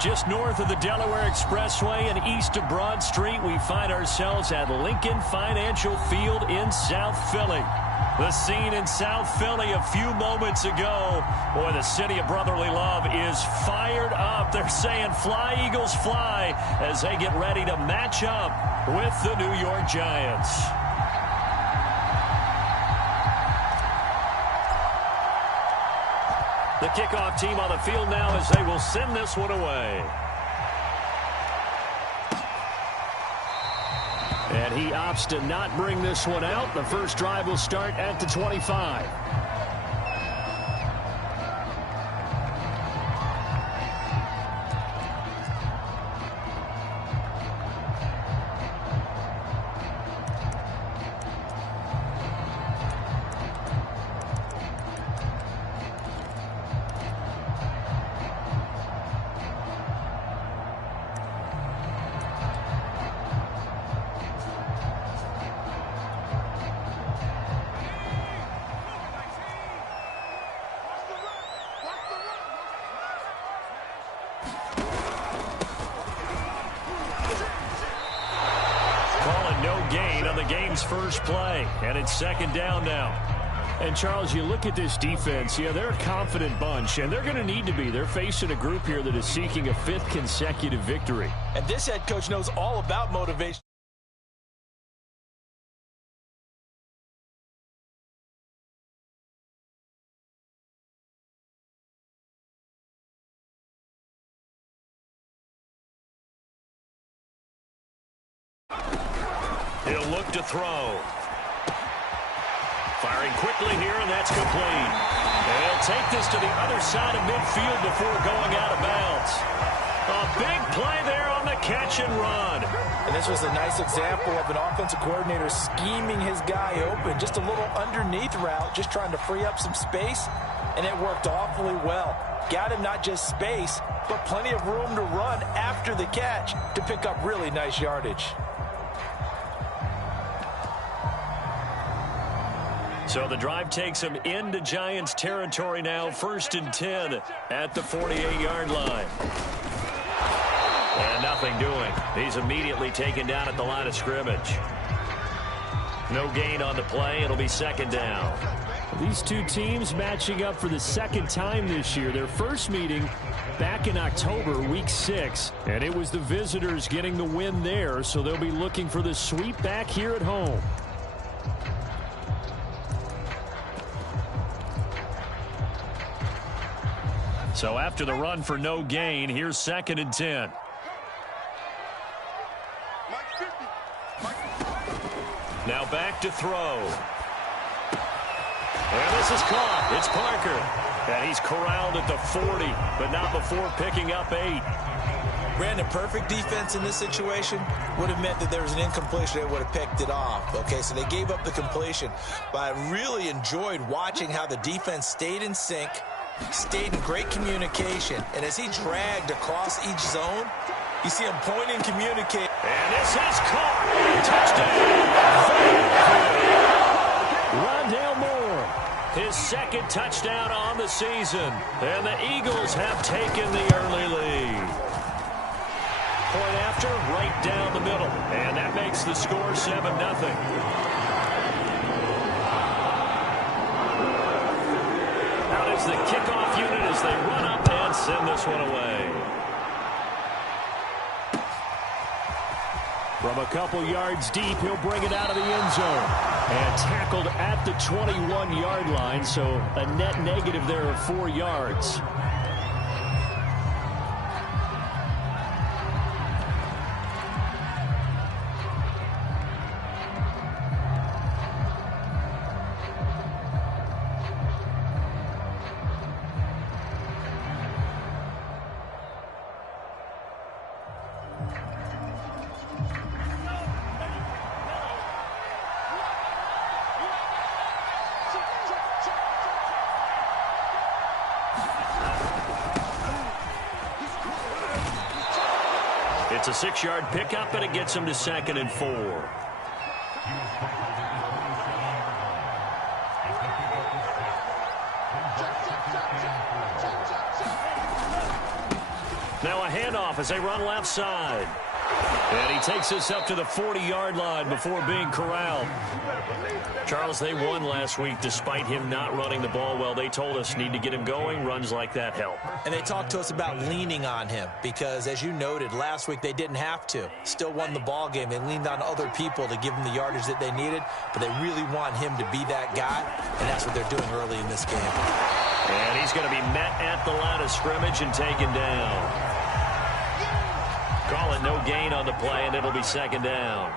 Just north of the Delaware Expressway and east of Broad Street, we find ourselves at Lincoln Financial Field in South Philly. The scene in South Philly a few moments ago. Boy, the city of brotherly love is fired up. They're saying fly, Eagles, fly, as they get ready to match up with the New York Giants. The kickoff team on the field now as they will send this one away. And he opts to not bring this one out. The first drive will start at the 25. First play, and it's second down now. And, Charles, you look at this defense, yeah, they're a confident bunch, and they're going to need to be. They're facing a group here that is seeking a 5th consecutive victory. And this head coach knows all about motivation. He'll look to throw. Firing quickly here, and that's complete. And he'll take this to the other side of midfield before going out of bounds. A big play there on the catch and run. And this was a nice example of an offensive coordinator scheming his guy open. Just a little underneath route, just trying to free up some space, and it worked awfully well. Got him not just space, but plenty of room to run after the catch to pick up really nice yardage. So the drive takes him into Giants territory now, 1st and 10 at the 48-yard line. And nothing doing. He's immediately taken down at the line of scrimmage. No gain on the play. It'll be second down. These two teams matching up for the second time this year. Their first meeting back in October, week 6. And it was the visitors getting the win there, so they'll be looking for the sweep back here at home. So after the run for no gain, here's 2nd and 10. Now back to throw. And this is caught. It's Parker. And he's corralled at the 40, but not before picking up 8. Brandon, perfect defense in this situation would have meant that there was an incompletion. They would have picked it off. Okay, so they gave up the completion. But I really enjoyed watching how the defense stayed in sync, stayed in great communication, and as he dragged across each zone, you see him point and communicate. And this is caught. Touchdown. Rondale Moore, his 2nd touchdown on the season. And the Eagles have taken the early lead. Point after, right down the middle. And that makes the score 7-0. The kickoff unit as they run up and send this one away. From a couple yards deep, he'll bring it out of the end zone. And tackled at the 21-yard line, so a net negative there of 4 yards. It's a 6-yard pickup, and it gets him to 2nd and 4. Now a handoff as they run left side. And he takes us up to the 40-yard line before being corralled. Charles, they won last week despite him not running the ball well. They told us need to get him going. Runs like that help. And they talked to us about leaning on him because, as you noted, last week they didn't have to. Still won the ball game. They leaned on other people to give them the yardage that they needed, but they really want him to be that guy, and that's what they're doing early in this game. And he's going to be met at the line of scrimmage and taken down. Call it no gain on the play, and it'll be second down.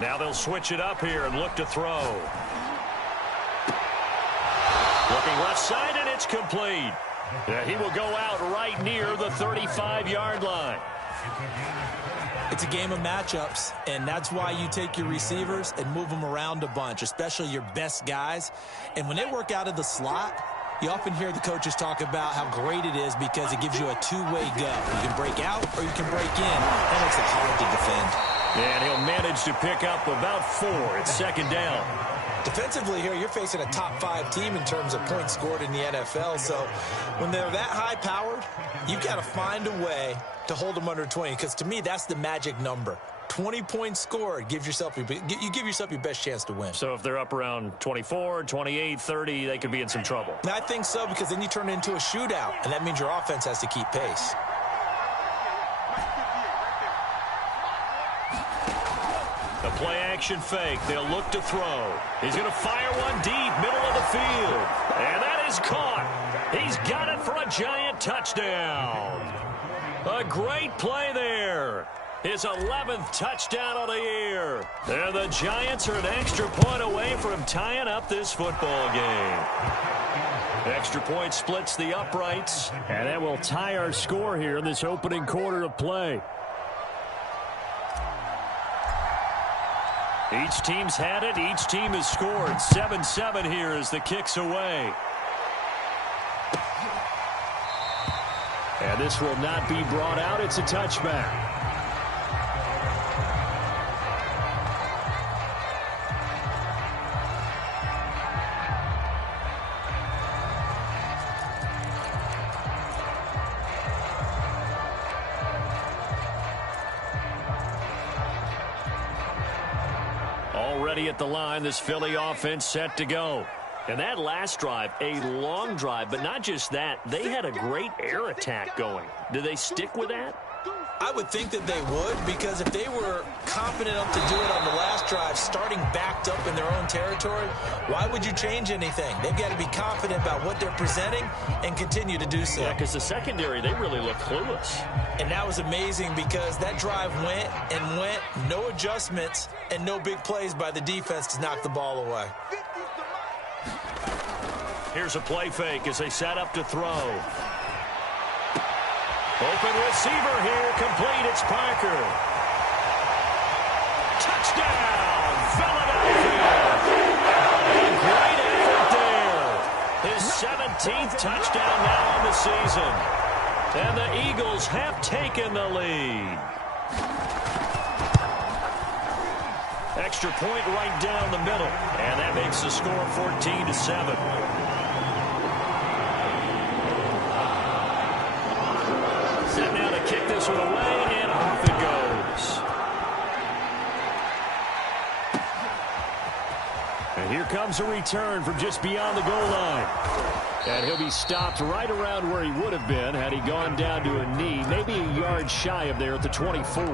Now they'll switch it up here and look to throw. Looking left side, and it's complete. Yeah, he will go out right near the 35-yard line. It's a game of matchups, and that's why you take your receivers and move them around a bunch, especially your best guys. And when they work out of the slot, you often hear the coaches talk about how great it is because it gives you a two-way go. You can break out or you can break in. That makes it hard to defend. And he'll manage to pick up about 4. It's second down. Defensively here, you're facing a top-5 team in terms of points scored in the NFL. So when they're that high-powered, you've got to find a way to hold them under 20, because to me, that's the magic number. 20 points scored, you give yourself your best chance to win. So if they're up around 24, 28, 30, they could be in some trouble. And I think so, because then you turn it into a shootout, and that means your offense has to keep pace. The play-action fake. They'll look to throw. He's going to fire one deep, middle of the field. And that is caught. He's got it for a giant touchdown. A great play there. His 11th touchdown on the year. And the Giants are an extra point away from tying up this football game. Extra point splits the uprights. And that will tie our score here in this opening quarter of play. Each team's had it. Each team has scored. 7-7 here as the kick's away. And this will not be brought out. It's a touchback. Already at the line, this Philly offense set to go. And that last drive, a long drive, but not just that. They had a great air attack going. Do they stick with that? I would think that they would, because if they were confident enough to do it on the last drive, starting backed up in their own territory, why would you change anything? They've got to be confident about what they're presenting and continue to do so. Yeah, because the secondary, they really look clueless. And that was amazing because that drive went and went, no adjustments, and no big plays by the defense to knock the ball away. Here's a play fake as they set up to throw. Open receiver here, complete. It's Parker. Touchdown, Philadelphia. A great effort there. His 17th touchdown now on the season. And the Eagles have taken the lead. Extra point right down the middle. And that makes the score 14-7. Set now to kick this one away, and off it goes. And here comes a return from just beyond the goal line. And he'll be stopped right around where he would have been had he gone down to a knee, maybe a yard shy of there at the 24.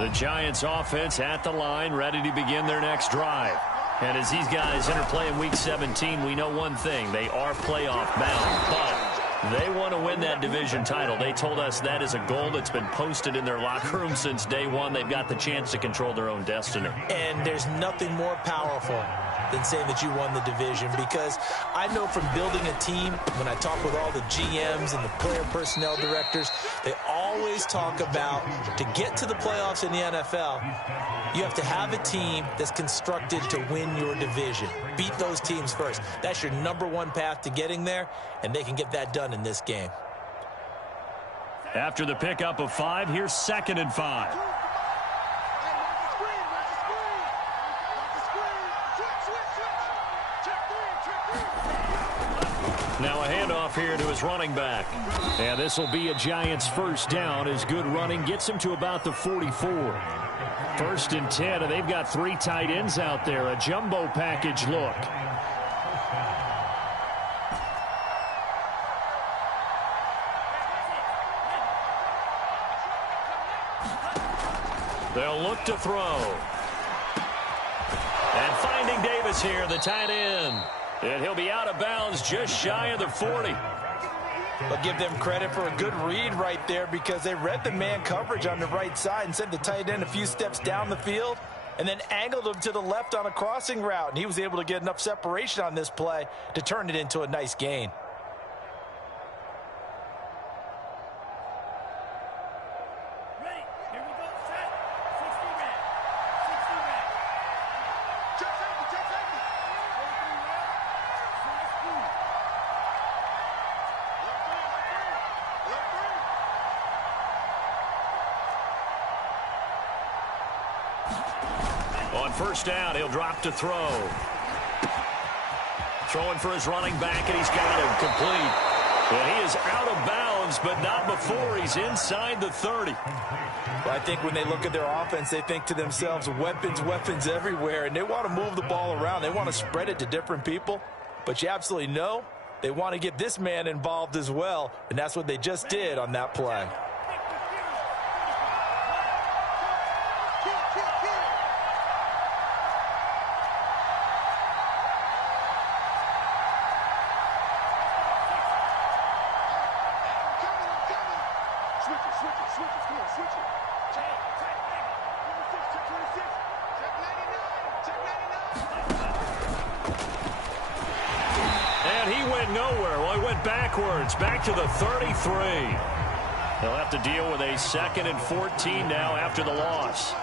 The Giants offense at the line, ready to begin their next drive. And as these guys interplay in Week 17, we know one thing. They are playoff bound, but they want to win that division title. They told us that is a goal that's been posted in their locker room since day one. They've got the chance to control their own destiny. And there's nothing more powerful than saying that you won the division, because I know from building a team, when I talk with all the GMs and the player personnel directors, they always talk about, to get to the playoffs in the NFL, you have to have a team that's constructed to win your division. Beat those teams first. That's your number one path to getting there, and they can get that done in this game. After the pickup of 5, here's 2nd and 5. Now a handoff here to his running back. And this will be a Giants first down as good running gets him to about the 44. 1st and 10, and they've got 3 tight ends out there. A jumbo package look. They'll look to throw. And finding Davis here, the tight end. And he'll be out of bounds just shy of the 40. I'll give them credit for a good read right there because they read the man coverage on the right side and sent the tight end a few steps down the field and then angled him to the left on a crossing route. And he was able to get enough separation on this play to turn it into a nice gain. On 1st down, he'll drop to throw. Throwing for his running back, and he's got him complete. And he is out of bounds, but not before he's inside the 30. Well, I think when they look at their offense, they think to themselves, weapons, weapons everywhere, and they want to move the ball around. They want to spread it to different people, but you absolutely know they want to get this man involved as well, and that's what they just did on that play. Backwards, back to the 33. They'll have to deal with a 2nd and 14 now after the loss.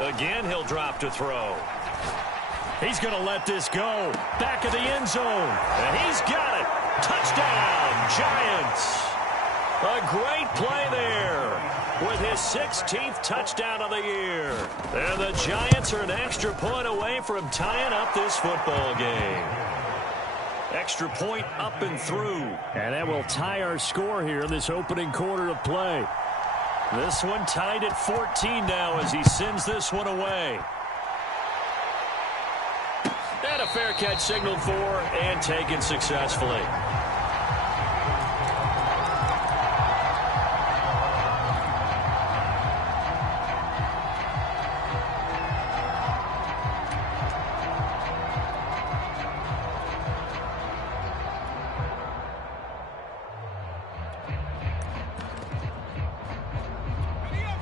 Again, he'll drop to throw. He's going to let this go. Back of the end zone. And he's got it. Touchdown, Giants. A great play there with his 16th touchdown of the year. And the Giants are an extra point away from tying up this football game. Extra point up and through. And that will tie our score here in this opening quarter of play. This one tied at 14 now as he sends this one away. And a fair catch signaled for and taken successfully.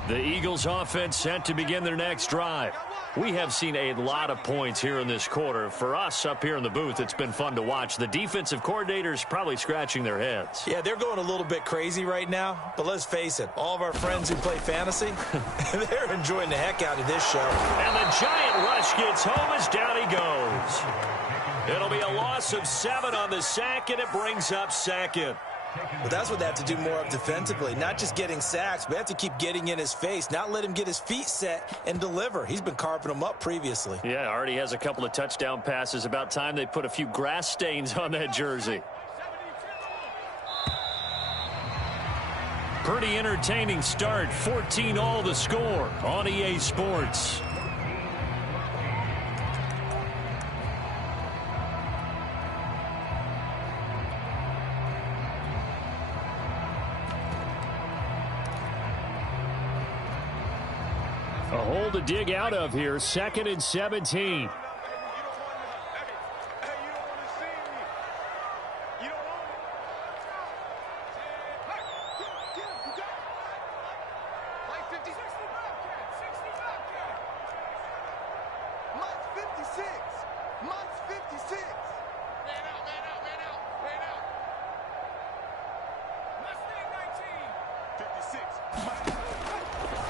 The Eagles offense set to begin their next drive. We have seen a lot of points here in this quarter. For us up here in the booth, it's been fun to watch. The defensive coordinators probably scratching their heads. Yeah, they're going a little bit crazy right now, but let's face it, all of our friends who play fantasy, they're enjoying the heck out of this show. And the giant rush gets home as down he goes. It'll be a loss of 7 on the sack, and it brings up 2nd. Well, that's what they have to do more of defensively, not just getting sacks, but they have to keep getting in his face, not let him get his feet set and deliver. He's been carving them up previously. Yeah, already has a couple of touchdown passes. About time they put a few grass stains on that jersey. Pretty entertaining start. 14-all the score on EA Sports. A hole to dig out of here. 2nd and 17.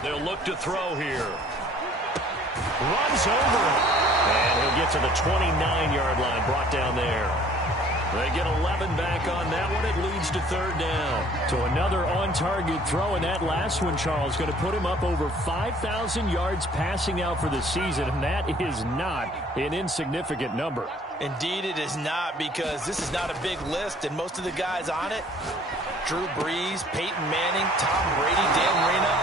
They'll look to throw here. Runs over it. And he'll get to the 29-yard line, brought down there. They get 11 back on that one. It leads to third down. So another on-target throw, and that last one, Charles, going to put him up over 5,000 yards passing out for the season, and that is not an insignificant number. Indeed it is not, because this is not a big list, and most of the guys on it, Drew Brees, Peyton Manning, Tom Brady, Dan Marino,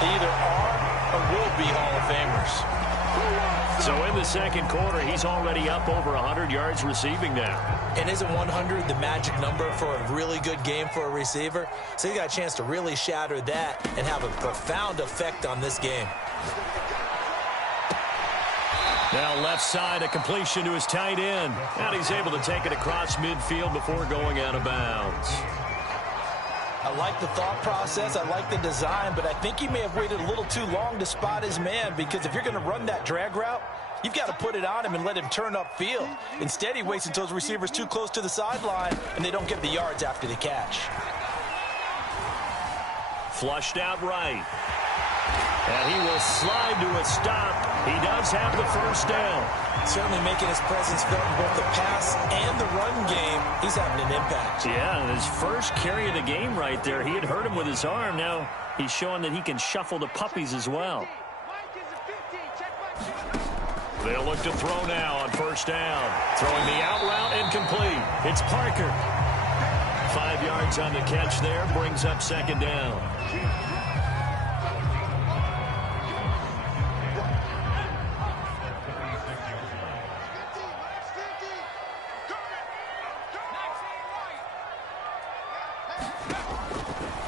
they either are or will be Hall of Famers. So in the second quarter, he's already up over 100 yards receiving now. And isn't 100 the magic number for a really good game for a receiver? So he got a chance to really shatter that and have a profound effect on this game. Now left side, a completion to his tight end. And he's able to take it across midfield before going out of bounds. I like the thought process, I like the design, but I think he may have waited a little too long to spot his man, because if you're going to run that drag route, you've got to put it on him and let him turn upfield. Instead, he waits until his receiver's too close to the sideline, and they don't get the yards after the catch. Flushed out right. And he will slide to a stop. He does have the first down. Certainly making his presence felt in both the pass and the run game. He's having an impact. Yeah, and his first carry of the game right there, he had hurt him with his arm. Now he's showing that he can shuffle the puppies as well. They'll look to throw now on first down. Throwing the out route, incomplete. It's Parker. 5 yards on the catch there, brings up second down.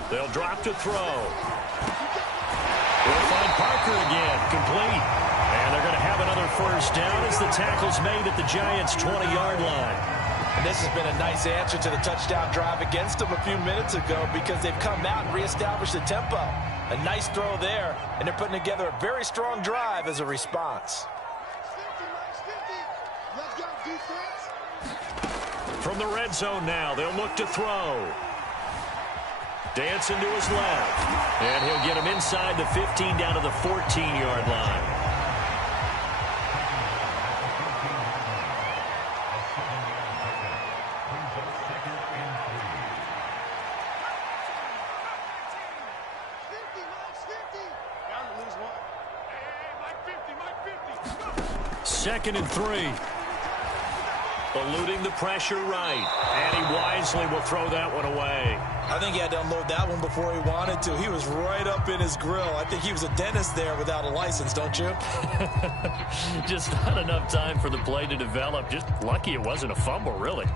They'll drop to throw. They'll find Parker again, complete. And they're going to have another first down as the tackle's made at the Giants' 20-yard line. And this has been a nice answer to the touchdown drive against them a few minutes ago, because they've come out and reestablished the tempo. A nice throw there, and they're putting together a very strong drive as a response. From the red zone now, they'll look to throw. Dancing to his left. And he'll get him inside the 15 down to the 14-yard line. Second and 3. Eluding the pressure right. And he wisely will throw that one away. I think he had to unload that one before he wanted to. He was right up in his grill. I think he was a dentist there without a license, don't you? Just not enough time for the play to develop. Just lucky it wasn't a fumble, really.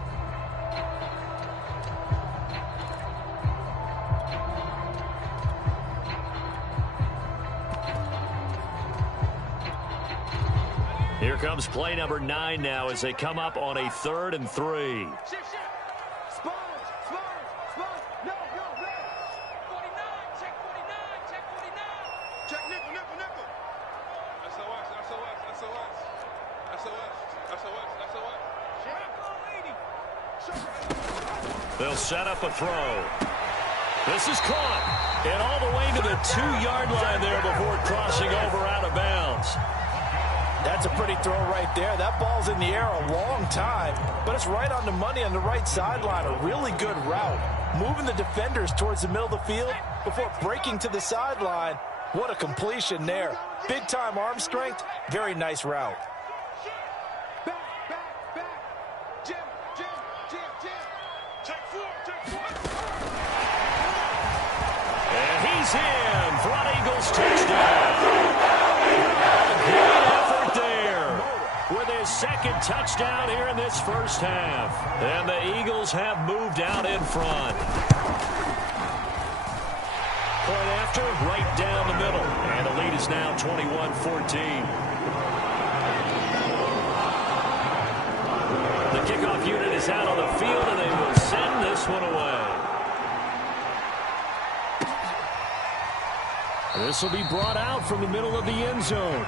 Here comes play number 9 now as they come up on a 3rd and 3. They'll set up a throw. This is caught. And all the way to the 2-yard line there before crossing over out of bounds. That's a pretty throw right there. That ball's in the air a long time, but it's right on the money on the right sideline. A really good route. Moving the defenders towards the middle of the field before breaking to the sideline. What a completion there. Big-time arm strength. Very nice route. And he's in for an Eagles touchdown. With his second touchdown here in this first half. And the Eagles have moved out in front. Point after, right down the middle. And the lead is now 21-14. The kickoff unit is out on the field, and they will send this one away. This will be brought out from the middle of the end zone.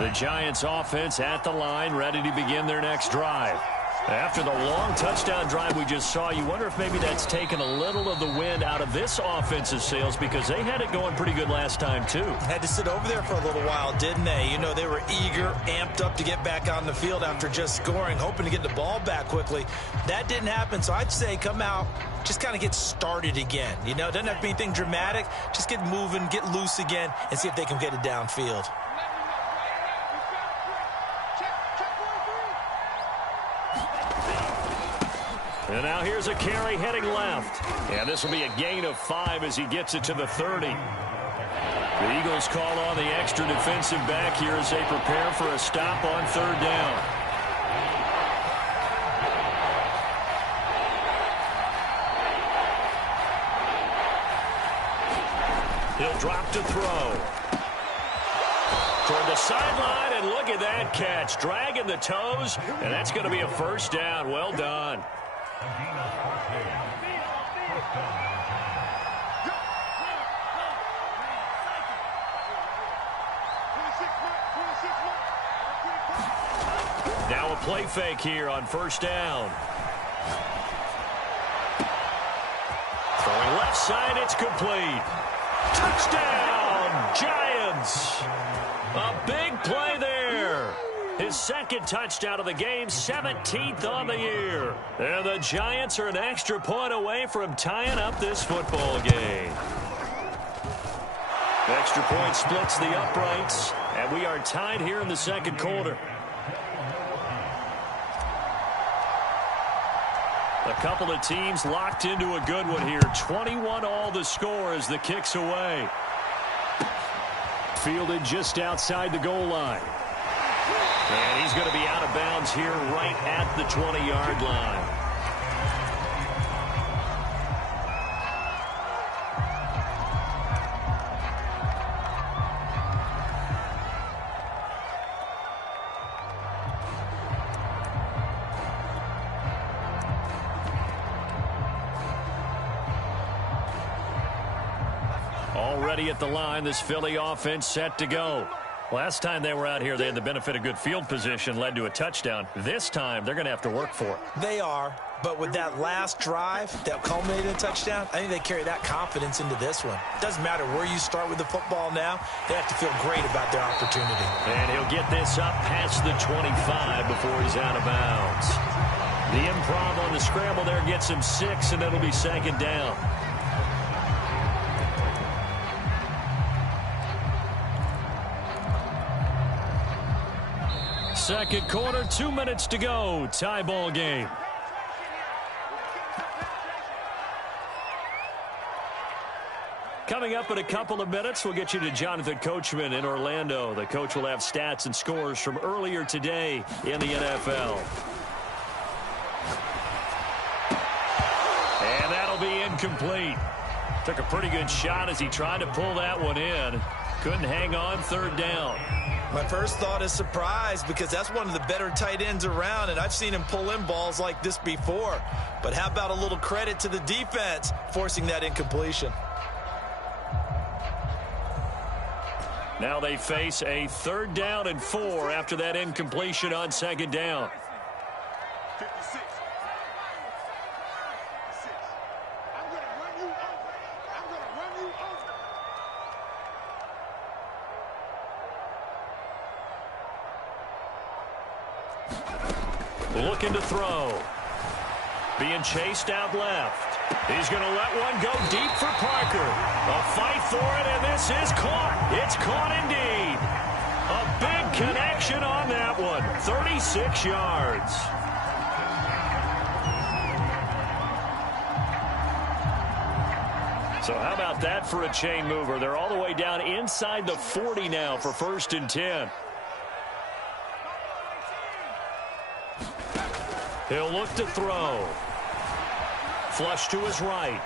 The Giants offense at the line, ready to begin their next drive. After the long touchdown drive we just saw, you wonder if maybe that's taken a little of the wind out of this offensive sails, because they had it going pretty good last time too. Had to sit over there for a little while, didn't they? You know, they were eager, amped up to get back on the field after just scoring, hoping to get the ball back quickly. That didn't happen, so I'd say come out, just kind of get started again. You know, it doesn't have to be anything dramatic. Just get moving, get loose again, and see if they can get it downfield. And now here's a carry heading left. And this will be a gain of 5 as he gets it to the 30. The Eagles call on the extra defensive back here as they prepare for a stop on 3rd down. He'll drop to throw. Toward the sideline, and look at that catch. Dragging the toes, and that's going to be a 1st down. Well done. Now a play fake here on 1st down. Throwing left side, it's complete. Touchdown, Giants. A big play there. His 2nd touchdown of the game, 17th on the year. And the Giants are an extra point away from tying up this football game. Extra point splits the uprights, and we are tied here in the 2nd quarter. A couple of teams locked into a good one here. 21-all the score as the kick's away. Fielded just outside the goal line. And he's going to be out of bounds here right at the 20-yard line. Already at the line, this Philly offense set to go. Last time they were out here, they had the benefit of good field position, led to a touchdown. This time, they're going to have to work for it. They are, but with that last drive that culminated in a touchdown, I think they carry that confidence into this one. Doesn't matter where you start with the football now, they have to feel great about their opportunity. And he'll get this up past the 25 before he's out of bounds. The improv on the scramble there gets him 6, and it'll be 2nd down. Second quarter, 2 minutes to go. Tie ball game. Coming up in a couple of minutes, we'll get you to Jonathan Coachman in Orlando. The coach will have stats and scores from earlier today in the NFL. And that'll be incomplete. Took a pretty good shot as he tried to pull that one in. Couldn't hang on 3rd down. My first thought is surprise, because that's one of the better tight ends around, and I've seen him pull in balls like this before. But how about a little credit to the defense forcing that incompletion? Now they face a 3rd down and 4 after that incompletion on 2nd down. 56. I'm going to run you over. I'm going to run you over. Looking to throw. Being chased out left. He's going to let one go deep for Parker. A fight for it, and this is caught. It's caught indeed. A big connection on that one. 36 yards. So how about that for a chain mover? They're all the way down inside the 40 now for 1st and 10. He'll look to throw. Flush to his right.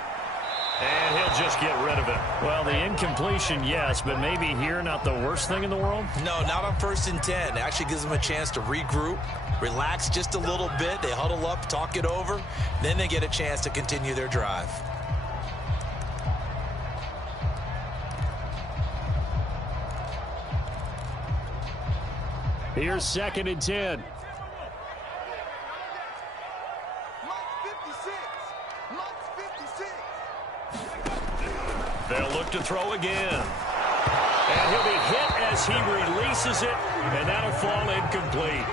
And he'll just get rid of it. Well, the incompletion, yes, but maybe here not the worst thing in the world? No, not on 1st and 10. It actually gives them a chance to regroup, relax just a little bit. They huddle up, talk it over. Then they get a chance to continue their drive. Here's 2nd and 10. They'll look to throw again. And he'll be hit as he releases it, and that'll fall incomplete.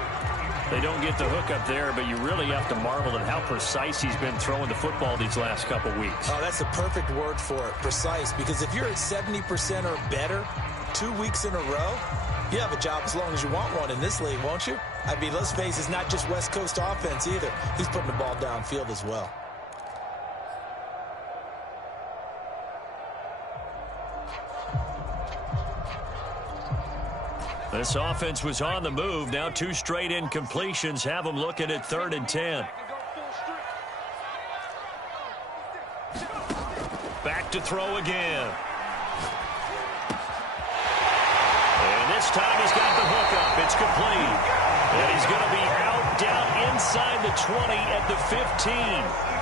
They don't get the hook up there, but you really have to marvel at how precise he's been throwing the football these last couple weeks. Oh, that's the perfect word for it, precise, because if you're at 70% or better 2 weeks in a row, you have a job as long as you want one in this league, won't you? I mean, let's face it, it's not just West Coast offense either. He's putting the ball downfield as well. This offense was on the move. Now 2 straight incompletions have them looking at 3rd and 10. Back to throw again. And this time he's got the hook up. It's complete. And he's going to be out down inside the 20 at the 15.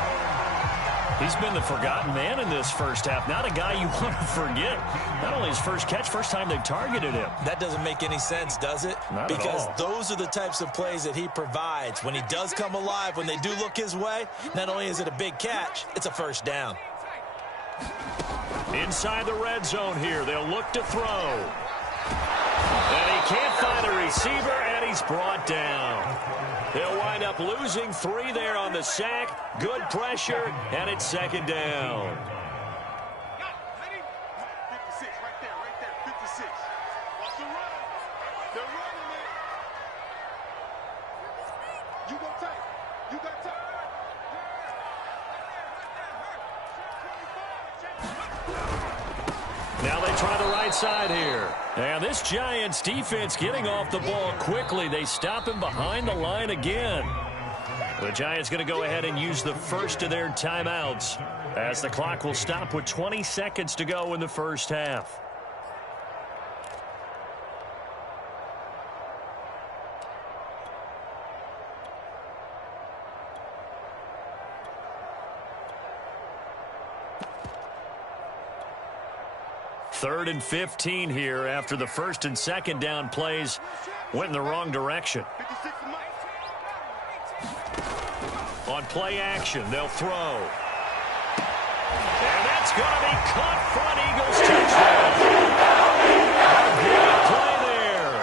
He's been the forgotten man in this first half. Not a guy you want to forget. Not only his first catch, first time they've targeted him. That doesn't make any sense, does it? Not because at all. Those are the types of plays that he provides. When he does come alive, when they do look his way, not only is it a big catch, it's a first down. Inside the red zone here, they'll look to throw. And he can't find a receiver, and he's brought down. They'll wind up losing 3 there on the sack. Good pressure, and it's 2nd down. 56, right there, 56. Watch the run. They're running it. You go tight. You got tight. Now they try the right side here. And this Giants defense getting off the ball quickly. They stop him behind the line again. The Giants going to go ahead and use the first of their timeouts as the clock will stop with 20 seconds to go in the first half. Third and 15 here after the 1st and 2nd down plays went in the wrong direction. On play action, they'll throw. And that's going to be caught front. Eagles touchdown. A great play there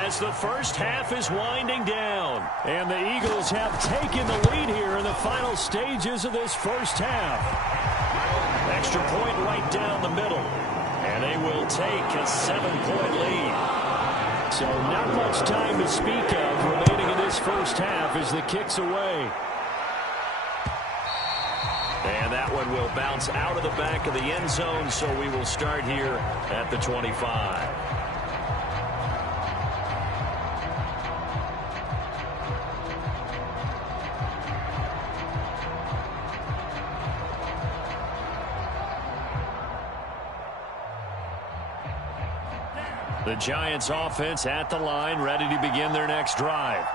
as the first half is winding down. And the Eagles have taken the lead here in the final stages of this first half. Extra point right down the middle. And they will take a 7-point lead. So not much time to speak of remaining in this first half as the kick's away. And that one will bounce out of the back of the end zone, so we will start here at the 25. The Giants offense at the line, ready to begin their next drive.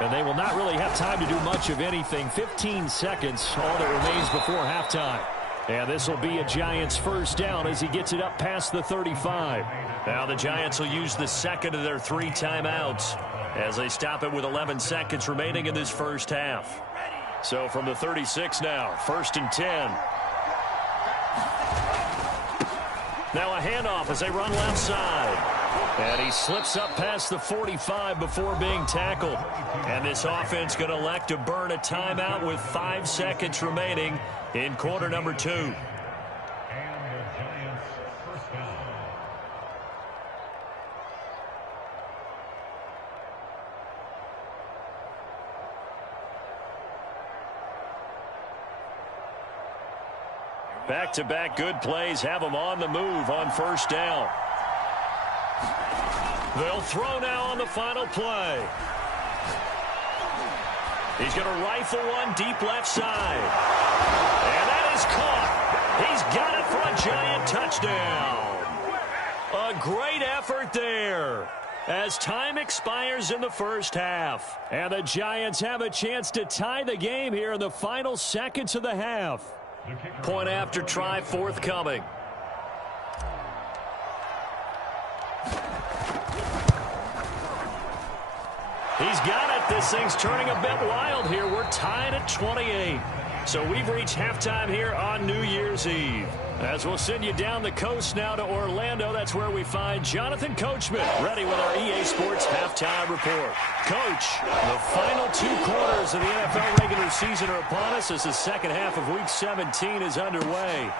And they will not really have time to do much of anything. 15 seconds, all that remains before halftime. And this will be a Giants first down as he gets it up past the 35. Now the Giants will use the second of their 3 timeouts as they stop it with 11 seconds remaining in this first half. So from the 36 now, 1st and 10. Now a handoff as they run left side. And he slips up past the 45 before being tackled. And this offense going to elect to burn a timeout with 5 seconds remaining in quarter number 2. Back-to-back good plays have them on the move on first down. They'll throw now on the final play. He's going to rifle one deep left side. And that is caught. He's got it for a Giant touchdown. A great effort there as time expires in the first half. And the Giants have a chance to tie the game here in the final seconds of the half. Point after try forthcoming. He's got it. This thing's turning a bit wild here. We're tied at 28. So we've reached halftime here on New Year's Eve. As we'll send you down the coast now to Orlando, that's where we find Jonathan Coachman, ready with our EA Sports Halftime Report. Coach, the final 2 quarters of the NFL regular season are upon us as the second half of Week 17 is underway.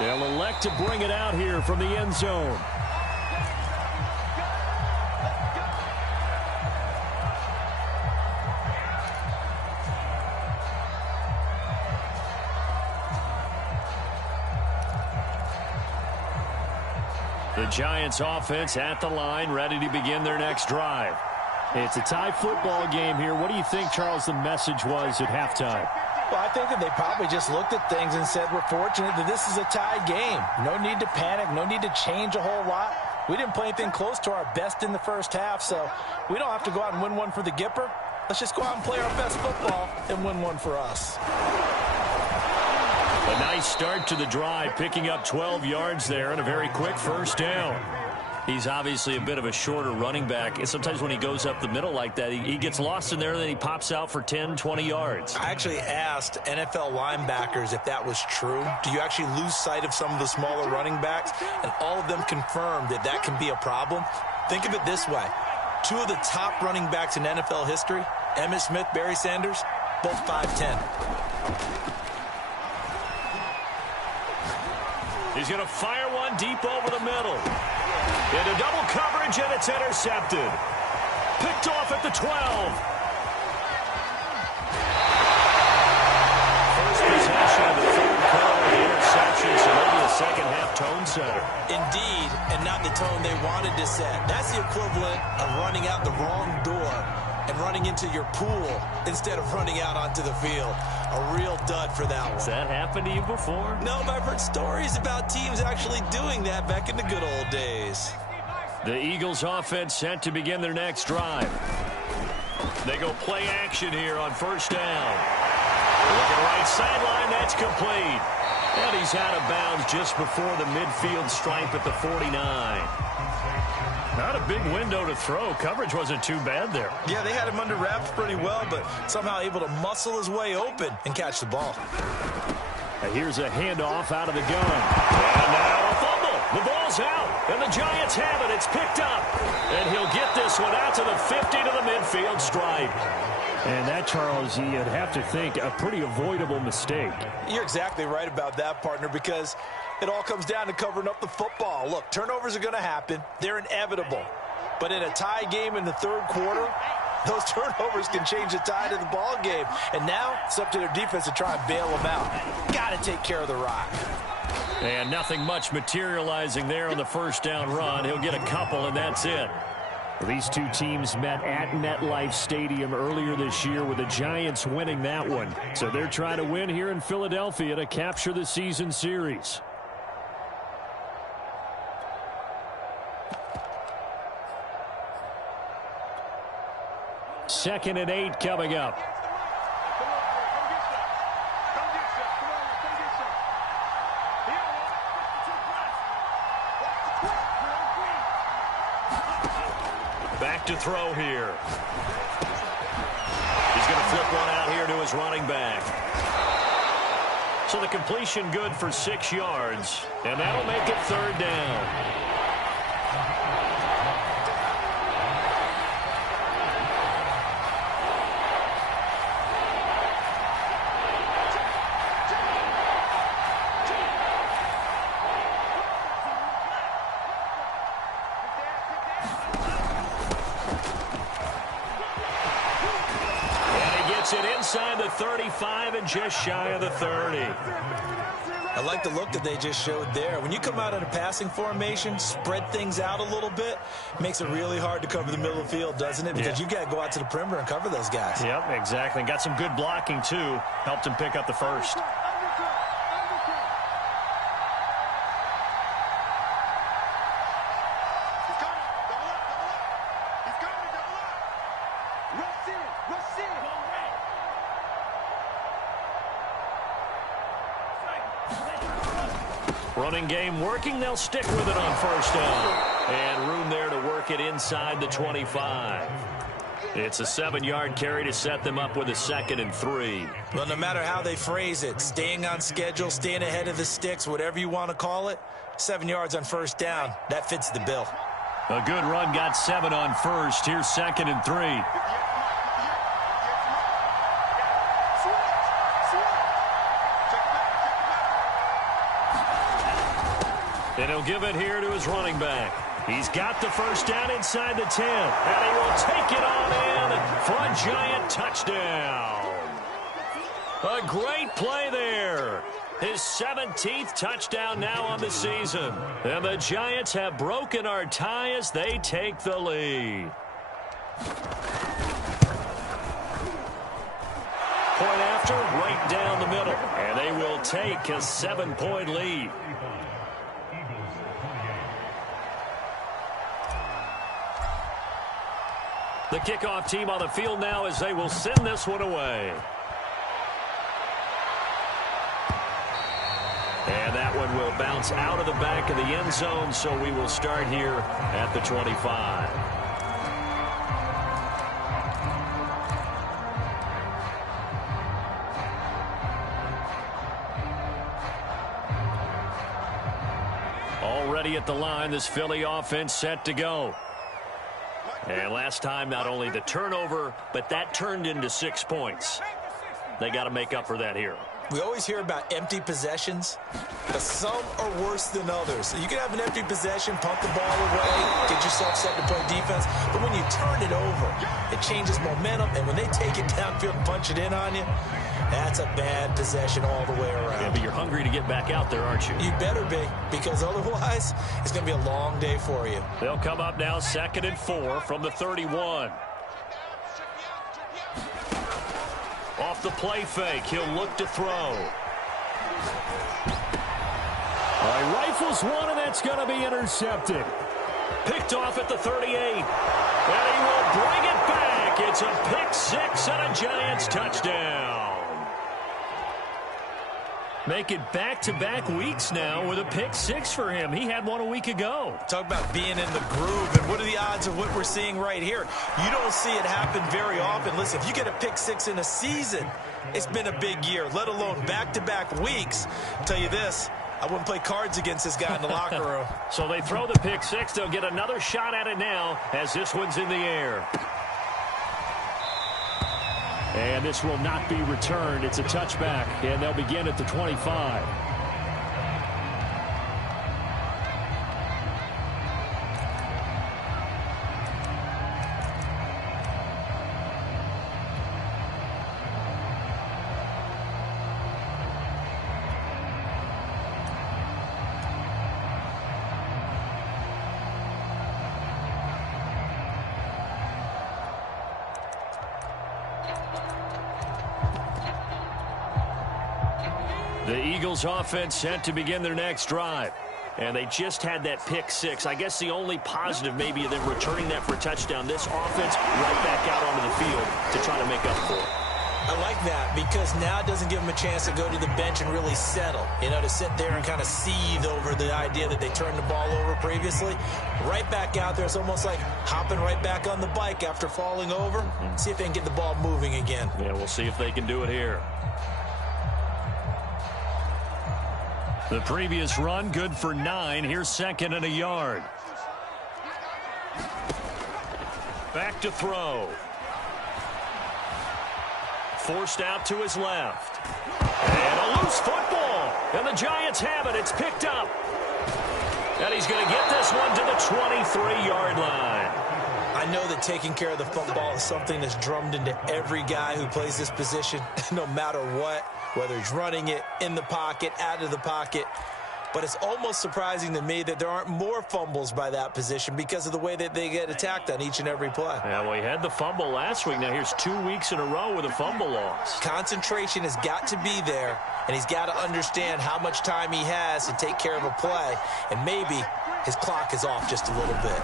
They'll elect to bring it out here from the end zone. The Giants offense at the line, ready to begin their next drive. It's a tie football game here. What do you think, Charles, the message was at halftime? Well, I think that they probably just looked at things and said, we're fortunate that this is a tie game. No need to panic, no need to change a whole lot. We didn't play anything close to our best in the first half, so we don't have to go out and win one for the Gipper. Let's just go out and play our best football and win one for us. A nice start to the drive, picking up 12 yards there and a very quick first down. He's obviously a bit of a shorter running back. And sometimes when he goes up the middle like that, he gets lost in there and then he pops out for 10, 20 yards. I actually asked NFL linebackers if that was true. Do you actually lose sight of some of the smaller running backs? And all of them confirmed that that can be a problem. Think of it this way. 2 of the top running backs in NFL history, Emmitt Smith, Barry Sanders, both 5'10". He's going to fire one deep over the middle. Into double coverage, and it's intercepted. Picked off at the 12. First possession of the third quarter, the interception, so maybe a second-half tone setter. Indeed, and not the tone they wanted to set. That's the equivalent of running out the wrong door and running into your pool instead of running out onto the field. A real dud for that one. Has that happened to you before? No, but I've heard stories about teams actually doing that back in the good old days. The Eagles offense set to begin their next drive. They go play action here on first down. Looking right sideline, that's complete. And he's out of bounds just before the midfield stripe at the 49. Not a big window to throw. Coverage wasn't too bad there. Yeah, they had him under wraps pretty well, but somehow able to muscle his way open and catch the ball. Here's a handoff out of the gun. And now a fumble. The ball's out, and the Giants have it. It's picked up. And he'll get this one out to the 50 to the midfield stripe. And that, Charles, you'd have to think a pretty avoidable mistake. You're exactly right about that, partner, because it all comes down to covering up the football. Look, turnovers are going to happen. They're inevitable. But in a tie game in the third quarter, those turnovers can change the tide of the ball game. And now it's up to their defense to try and bail them out. Got to take care of the rock. And nothing much materializing there on the first down run. He'll get a couple, and that's it. These two teams met at MetLife Stadium earlier this year with the Giants winning that one. So they're trying to win here in Philadelphia to capture the season series. Second and 8 coming up. Back to throw here. He's going to flip one out here to his running back. So the completion good for 6 yards, and that'll make it third down. Inside the 35 and just shy of the 30. I like the look that they just showed there. When you come out in a passing formation, spread things out a little bit, makes it really hard to cover the middle of the field, doesn't it? Because you got to go out to the perimeter and cover those guys. Yep, exactly. And got some good blocking, too. Helped him pick up the first. Running game working. They'll stick with it on first down. And room there to work it inside the 25. It's a 7-yard carry to set them up with a 2nd and 3. Well, no matter how they phrase it, staying on schedule, staying ahead of the sticks, whatever you want to call it, 7 yards on first down, that fits the bill. A good run got 7 on first. Here's 2nd and 3. And he'll give it here to his running back. He's got the first down inside the 10. And he will take it on in for a Giant touchdown. A great play there. His 17th touchdown now on the season. And the Giants have broken our tie as they take the lead. Point after, right down the middle. And they will take a 7-point lead. The kickoff team on the field now as they will send this one away. And that one will bounce out of the back of the end zone, so we will start here at the 25. Already at the line, this Philly offense set to go. And last time, not only the turnover, but that turned into 6 points. They got to make up for that here. We always hear about empty possessions, but some are worse than others. You can have an empty possession, punt the ball away, get yourself set to play defense, but when you turn it over, it changes momentum, and when they take it downfield and punch it in on you, that's a bad possession all the way around. Yeah, but you're hungry to get back out there, aren't you? You better be, because otherwise, it's going to be a long day for you. They'll come up now 2nd and 4 from the 31. Off the play fake, he'll look to throw. All right, rifles one, and that's going to be intercepted. Picked off at the 38. And he will bring it back. It's a pick 6 and a Giants touchdown. Make it back-to-back weeks now with a pick 6 for him. He had one a week ago. Talk about being in the groove, and what are the odds of what we're seeing right here? You don't see it happen very often. Listen, if you get a pick 6 in a season, it's been a big year, let alone back-to-back weeks. I'll tell you this, I wouldn't play cards against this guy in the locker room. So they throw the pick 6. They'll get another shot at it now as this one's in the air. And this will not be returned. It's a touchback, and they'll begin at the 25. The Eagles offense set to begin their next drive. And they just had that pick 6. I guess the only positive maybe of them returning that for a touchdown. This offense right back out onto the field to try to make up for it. I like that because now it doesn't give them a chance to go to the bench and really settle. You know, to sit there and kind of seethe over the idea that they turned the ball over previously. Right back out there. It's almost like hopping right back on the bike after falling over. See if they can get the ball moving again. Yeah, we'll see if they can do it here. The previous run, good for 9. Here's 2nd and a yard. Back to throw. Forced out to his left. And a loose football. And the Giants have it. It's picked up. And he's going to get this one to the 23-yard line. I know that taking care of the football is something that's drummed into every guy who plays this position, no matter what, whether he's running it, in the pocket, out of the pocket. But it's almost surprising to me that there aren't more fumbles by that position because of the way that they get attacked on each and every play. Yeah, well, he had the fumble last week. Now here's 2 weeks in a row with a fumble loss. Concentration has got to be there, and he's got to understand how much time he has to take care of a play. And maybe his clock is off just a little bit.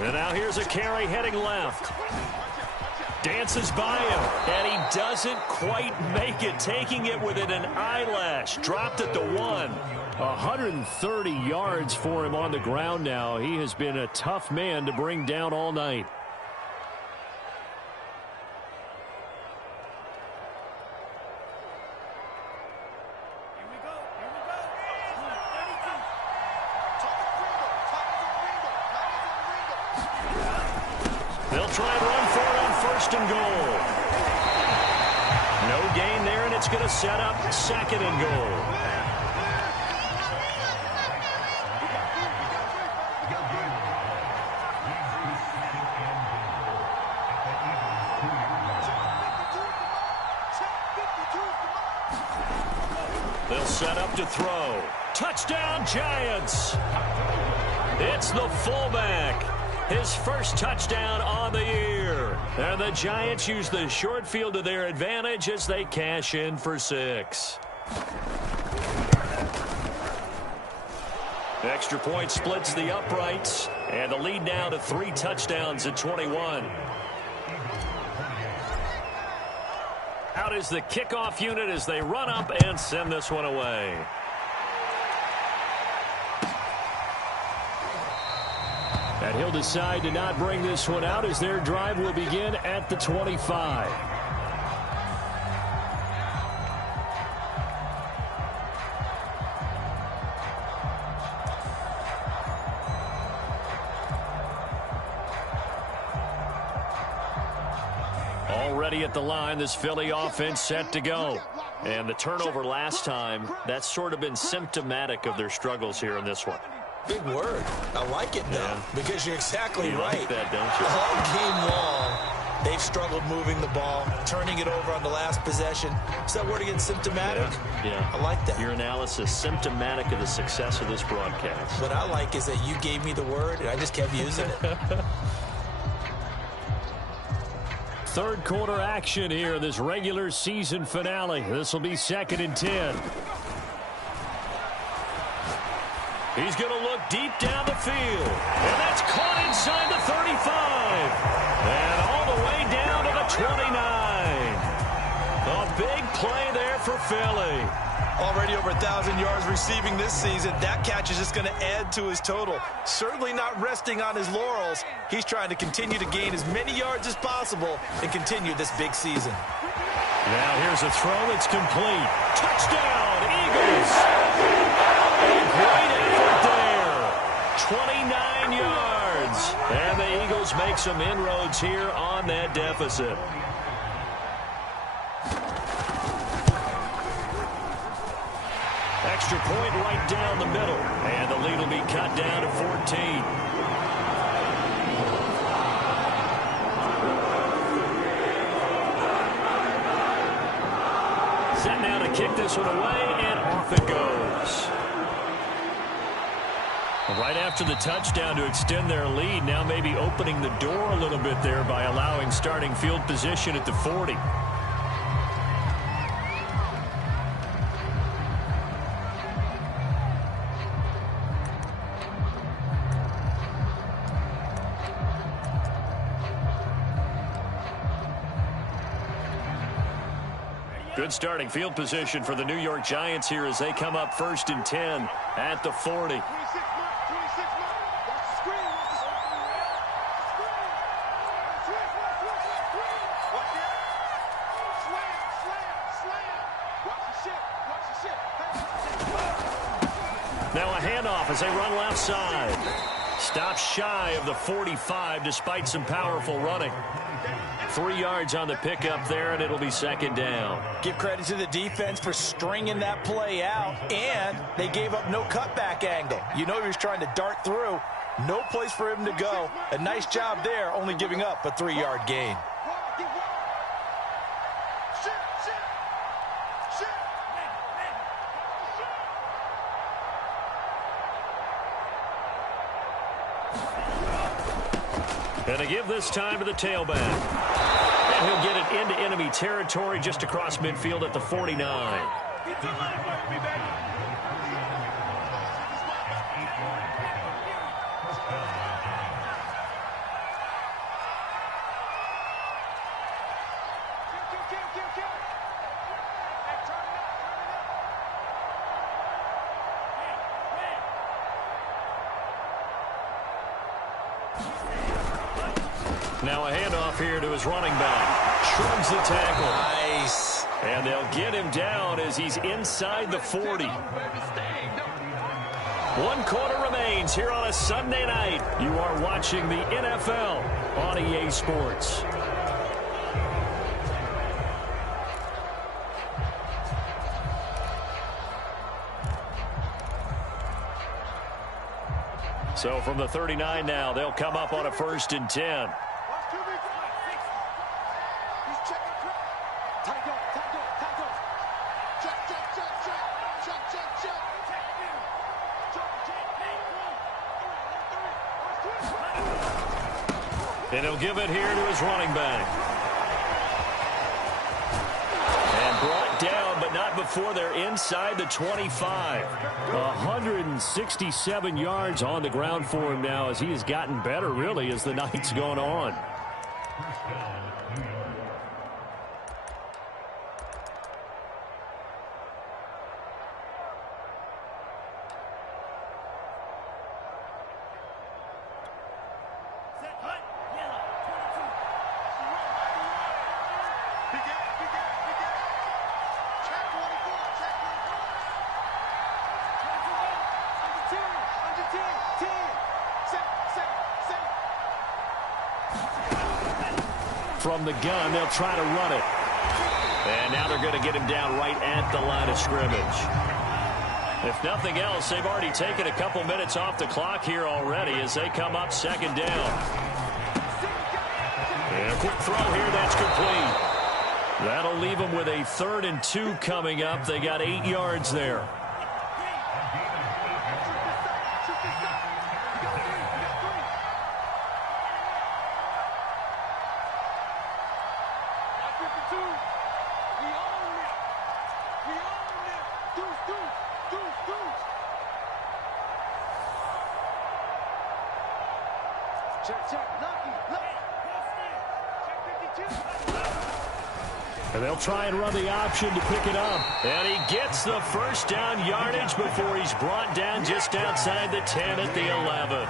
And now here's a carry heading left. Dances by him, and he doesn't quite make it, taking it within an eyelash. Dropped at the 1. 130 yards for him on the ground now. He has been a tough man to bring down all night. try and run for it on 1st and goal. No gain there, and it's going to set up 2nd and goal. They'll set up to throw. Touchdown, Giants! It's the fullback. His first touchdown on the year. And the Giants use the short field to their advantage as they cash in for 6. Extra point splits the uprights. And the lead now to 3 touchdowns at 21. Out is the kickoff unit as they run up and send this one away. And he'll decide to not bring this one out as their drive will begin at the 25. Already at the line, this Philly offense set to go. And the turnover last time, that's sort of been symptomatic of their struggles here in this one. Big word. I like it, though, because you're exactly right. Like that, don't you? All game long, they've struggled moving the ball, turning it over on the last possession. Is that word again, symptomatic? Yeah. I like that. Your analysis, symptomatic of the success of this broadcast. What I like is that you gave me the word, and I just kept using it. Third quarter action here in this regular season finale. This will be 2nd and 10. He's going to look deep down the field. And that's caught inside the 35. And all the way down to the 29. A big play there for Philly. Already over 1,000 yards receiving this season. That catch is just going to add to his total. Certainly not resting on his laurels. He's trying to continue to gain as many yards as possible and continue this big season. Now here's a throw that's complete. Touchdown, Eagles. Great effort there. 29 yards. And the Eagles make some inroads here on that deficit. Extra point right down the middle. And the lead will be cut down to 14. Set now to kick this one away, and off it goes. Right after the touchdown to extend their lead, now maybe opening the door a little bit there by allowing starting field position at the 40. Good starting field position for the New York Giants here as they come up 1st and 10 at the 40. Now a handoff as they run left side. Stops shy of the 45 despite some powerful running. 3 yards on the pickup there, and it'll be 2nd down. Give credit to the defense for stringing that play out, and they gave up no cutback angle. You know he was trying to dart through. No place for him to go. A nice job there, only giving up a 3-yard gain. And they give this time to the tailback. And he'll get it into enemy territory just across midfield at the 49. Now a handoff here to his running back. Shrugs the tackle. Nice. And they'll get him down as he's inside the 40. 1 quarter remains here on a Sunday night. You are watching the NFL on EA Sports. So from the 39 now, they'll come up on a 1st and 10. And he'll give it here to his running back. And brought down, but not before they're inside the 25. 167 yards on the ground for him now as he has gotten better, really, as the night's gone on. From the gun, they'll try to run it. And now they're going to get him down right at the line of scrimmage. If nothing else, they've already taken a couple minutes off the clock here already as they come up 2nd down. And a quick throw here, that's complete. That'll leave them with a 3rd and 2 coming up. They got 8 yards there. And they'll try and run the option to pick it up. And he gets the 1st down yardage before he's brought down just outside the 10 at the 11.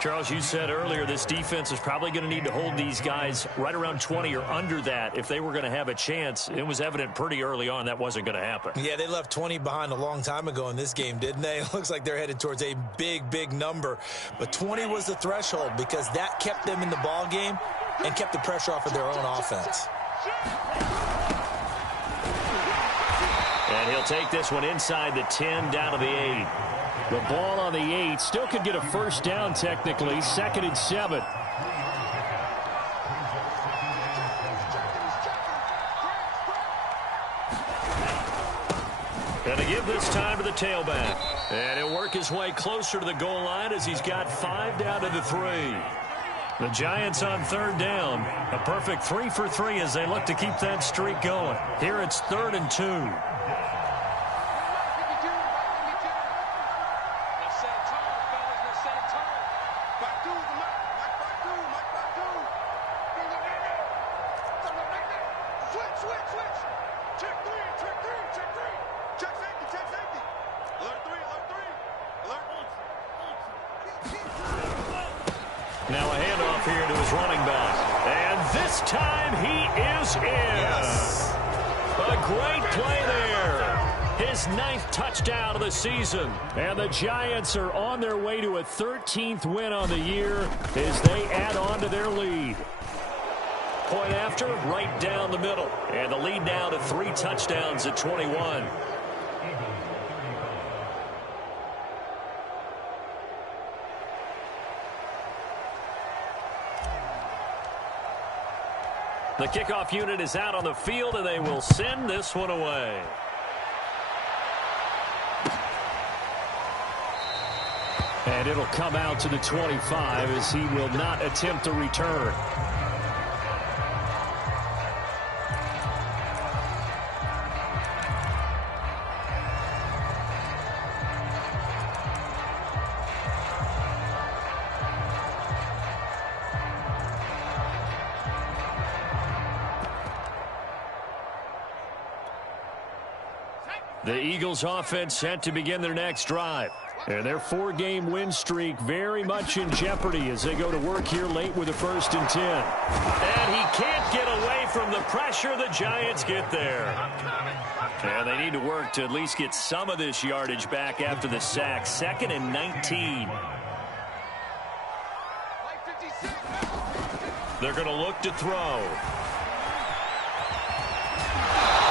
Charles, you said earlier this defense is probably going to need to hold these guys right around 20 or under that if they were going to have a chance. It was evident pretty early on that wasn't going to happen. Yeah, they left 20 behind a long time ago in this game, didn't they? It looks like they're headed towards a big number. But 20 was the threshold because that kept them in the ball game and kept the pressure off of their own offense. And he'll take this one inside the 10 down to the 8. The ball on the 8 still could get a 1st down technically. 2nd and 7. And to give this time to the tailback. And he'll work his way closer to the goal line as he's got 5 down to the 3. The Giants on 3rd down. A perfect 3 for 3 as they look to keep that streak going. Here it's 3rd and 2. Now a handoff here to his running back. And this time he is in. Yes. A great play there. His 9th touchdown of the season. And the Giants are on their way to a 13th win on the year as they add on to their lead. Point after, right down the middle. And the lead now to 3 touchdowns at 21. The kickoff unit is out on the field, and they will send this one away. And it'll come out to the 25 as he will not attempt a return. The Eagles offense set to begin their next drive. And their 4-game win streak very much in jeopardy as they go to work here late with a 1st and 10. And he can't get away from the pressure. The Giants get there. And they need to work to at least get some of this yardage back after the sack. 2nd and 19. They're going to look to throw.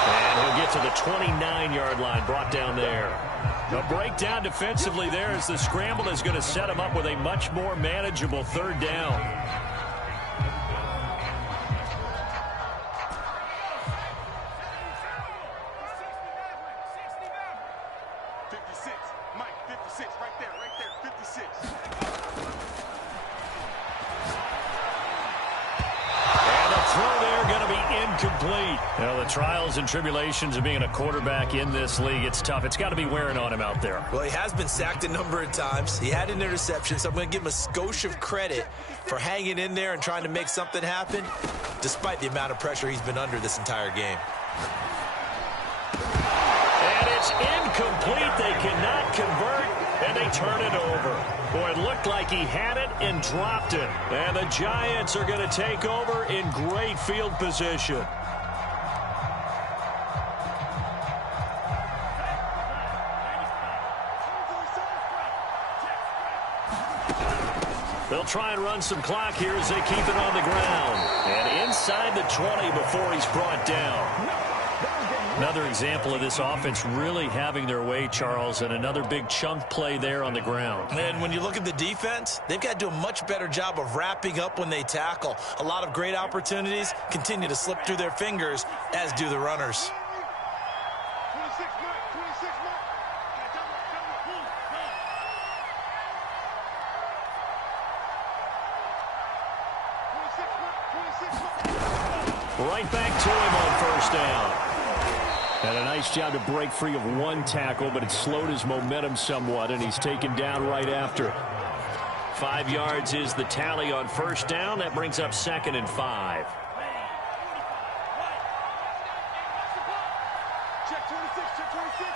And he'll get to the 29-yard line, brought down there. A breakdown defensively there as the scramble is going to set him up with a much more manageable 3rd down. Well, the trials and tribulations of being a quarterback in this league, it's tough. It's got to be wearing on him out there. Well, he has been sacked a number of times. He had an interception, so I'm going to give him a skosh of credit for hanging in there and trying to make something happen, despite the amount of pressure he's been under this entire game. And it's incomplete. They cannot convert, and they turn it over. Boy, it looked like he had it and dropped it. And the Giants are going to take over in great field position. They'll try and run some clock here as they keep it on the ground. And inside the 20 before he's brought down. Another example of this offense really having their way, Charles, and another big chunk play there on the ground. And when you look at the defense, they've got to do a much better job of wrapping up when they tackle. A lot of great opportunities continue to slip through their fingers, as do the runners. Right back to him on 1st down. And a nice job to break free of one tackle, but it slowed his momentum somewhat, and he's taken down right after. 5 yards is the tally on 1st down. That brings up 2nd and 5. Check 26, check 26.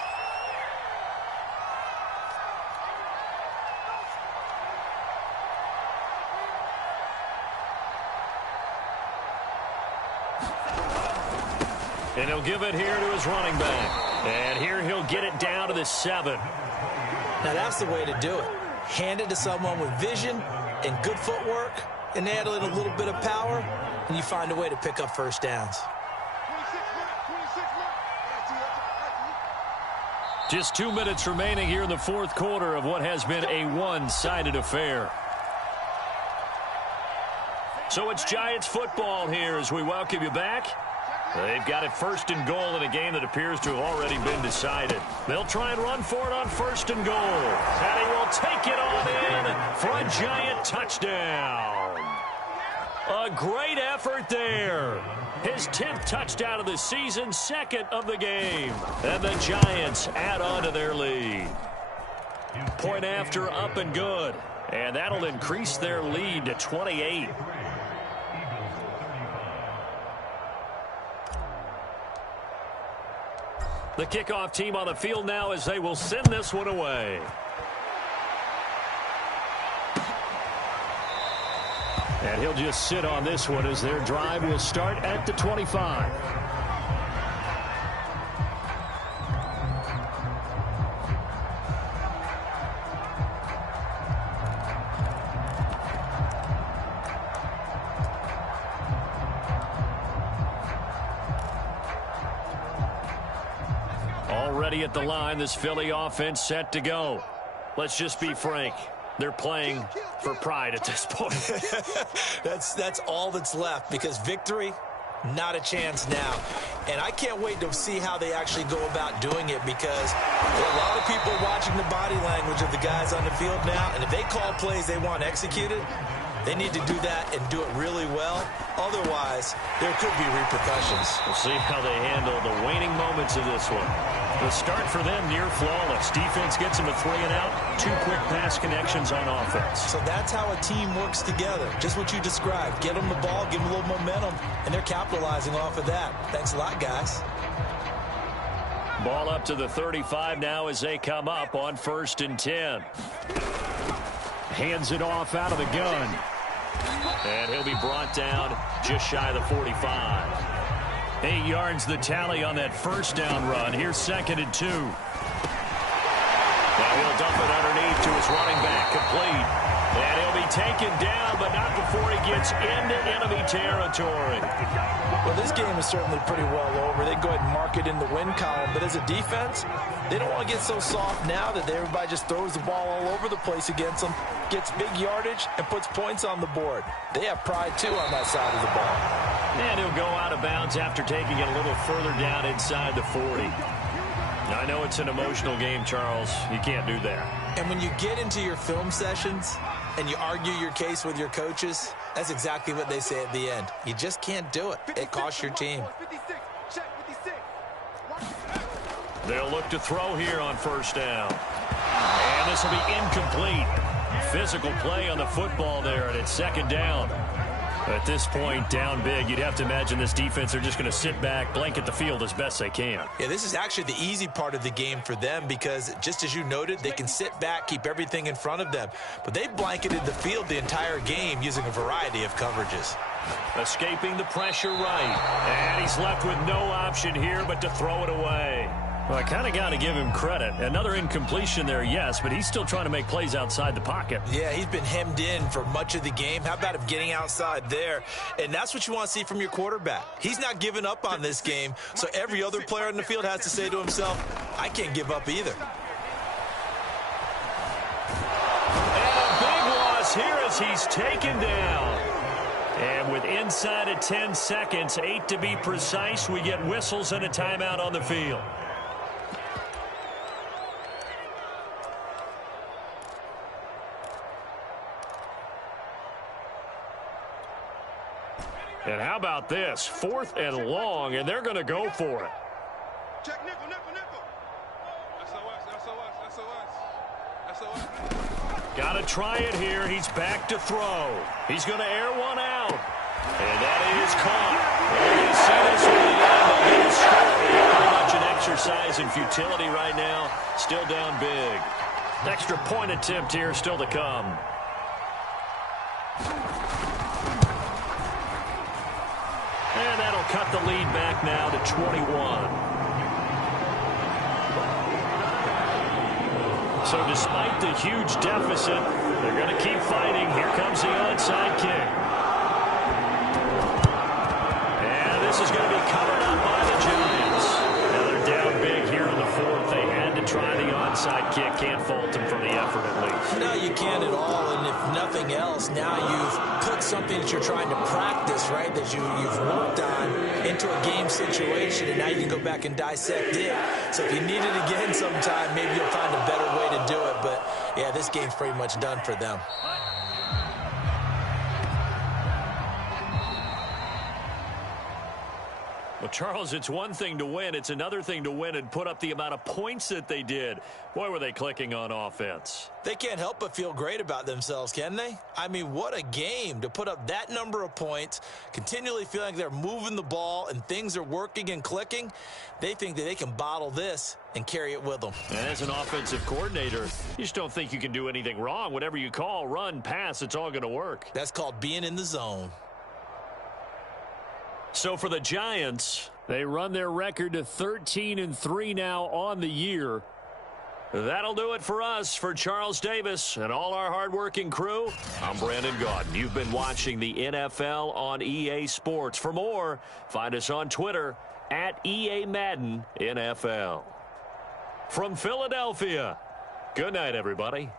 And he'll give it here to his running back. And here he'll get it down to the 7. Now that's the way to do it. Hand it to someone with vision and good footwork, and add in a little bit of power, and you find a way to pick up 1st downs. 26 Just 2 minutes remaining here in the 4th quarter of what has been a one-sided affair. So it's Giants football here as we welcome you back. They've got it 1st and goal in a game that appears to have already been decided. They'll try and run for it on 1st and goal. And he will take it on in for a Giant touchdown. A great effort there. His 10th touchdown of the season, 2nd of the game. And the Giants add on to their lead. Point after, up and good. And that'll increase their lead to 28. The kickoff team on the field now as they will send this one away. And he'll just sit on this one as their drive will start at the 25. Already at the line, this Philly offense set to go. Let's just be frank. They're playing for pride at this point. That's all that's left, because victory, not a chance now. And I can't wait to see how they actually go about doing it, because there are a lot of people watching the body language of the guys on the field now, and if they call plays they want executed, they need to do that and do it really well. Otherwise, there could be repercussions. We'll see how they handle the waning moments of this one. The start for them near flawless. Defense gets them a 3 and out. 2 quick pass connections on offense. So that's how a team works together. Just what you described. Get them the ball, give them a little momentum, and they're capitalizing off of that. Thanks a lot, guys. Ball up to the 35 now as they come up on 1st and 10. Hands it off out of the gun. And he'll be brought down just shy of the 45. 8 yards the tally on that 1st down run. Here's 2nd and 2. Now he'll dump it underneath to his running back, complete. And he'll be taken down, but not before he gets into enemy territory. Well, this game is certainly pretty well over. They go ahead and mark it in the win column. But as a defense, they don't want to get so soft now that everybody just throws the ball all over the place against them, gets big yardage, and puts points on the board. They have pride, too, on that side of the ball. And he'll go out of bounds after taking it a little further down inside the 40. I know it's an emotional game, Charles. You can't do that. And when you get into your film sessions and you argue your case with your coaches, that's exactly what they say at the end. You just can't do it. It costs your team. They'll look to throw here on 1st down. And this will be incomplete. Physical play on the football there, and it's 2nd down. At this point, down big, you'd have to imagine this defense are just going to sit back, blanket the field as best they can. Yeah, this is actually the easy part of the game for them because, just as you noted, they can sit back, keep everything in front of them. But they've blanketed the field the entire game using a variety of coverages. Escaping the pressure right. And he's left with no option here but to throw it away. Well, I kind of got to give him credit. Another incompletion there, yes, but he's still trying to make plays outside the pocket. Yeah, he's been hemmed in for much of the game. How about him getting outside there? And that's what you want to see from your quarterback. He's not giving up on this game, so every other player in the field has to say to himself, I can't give up either. And a big loss here as he's taken down. And with inside of 10 seconds, 8 to be precise, we get whistles and a timeout on the field. And how about this? 4th and long, and they're going to go for it. Check nickel, nickel, nickel. SOS. Got to try it here. He's back to throw. He's going to air one out. And that is caught. And you see this with the end. They get a score. Pretty much an exercise in futility right now. Still down big. Extra point attempt here still to come. And that'll cut the lead back now to 21. So despite the huge deficit, they're going to keep fighting. Here comes the onside kick. And this is going to be covered up by the Giants. Now they're down big here in the 4th. They had to try the onside kick. Can't fault them for the effort at least. No, you can't at all. And if nothing else, now you've put something that you're trying to practice, right, that you've worked on into a game situation, and now you can go back and dissect it. So if you need it again sometime, maybe you'll find a better way to do it. But, yeah, this game's pretty much done for them. Well, Charles, it's one thing to win. It's another thing to win and put up the amount of points that they did. Boy, were they clicking on offense. They can't help but feel great about themselves, can they? I mean, what a game to put up that number of points, continually feeling like they're moving the ball and things are working and clicking. They think that they can bottle this and carry it with them. And as an offensive coordinator, you just don't think you can do anything wrong. Whatever you call, run, pass, it's all going to work. That's called being in the zone. So for the Giants, they run their record to 13-3 now on the year. That'll do it for us. For Charles Davis and all our hardworking crew, I'm Brandon Gaudin. You've been watching the NFL on EA Sports. For more, find us on Twitter at EA Madden NFL. From Philadelphia, good night, everybody.